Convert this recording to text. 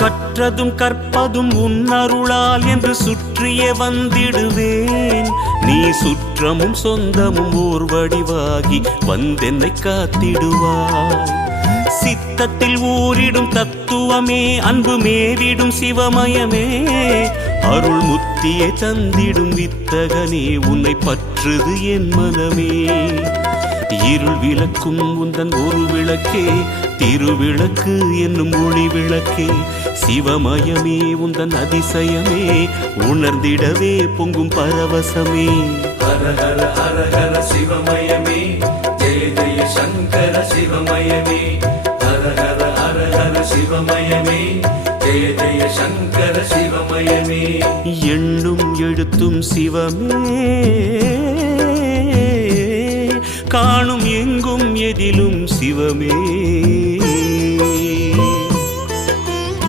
கற்றதும் கற்பதும் உன்னருளால் என்று சுற்றியே வந்திடுவேன். நீ சுற்றமும் சொந்தமும் ஓர் வடிவாகி வந்தென்னை காத்திடுவாய். சித்தத்தில் ஊரிடும் தத்துவமே, அன்பு மேவிடும் சிவமயமே, அருள் முத்தியை தந்திடும் வித்தகனே, உன்னை பற்றுது என் மனமே. இருள் விளக்கும் உந்தன் ஒரு விளக்கே, திருவிளக்கு என்னும் ஒளி விளக்கே, சிவமயமே உந்தன் அதிசயமே, உணர்ந்திடவே பொங்கும் பரவசமே. ஹர ஹர ஹர ஹர சிவமயமே, ஜெய ஜெய சங்கர சிவமயமே. ஹர ஹர ஹர ஹர சிவமயமே, ஜெய ஜெய சங்கர சிவமயமே. எண்ணும் எழுத்தும் சிவமே, காணும் எங்கும் எதிலும் சிவமே.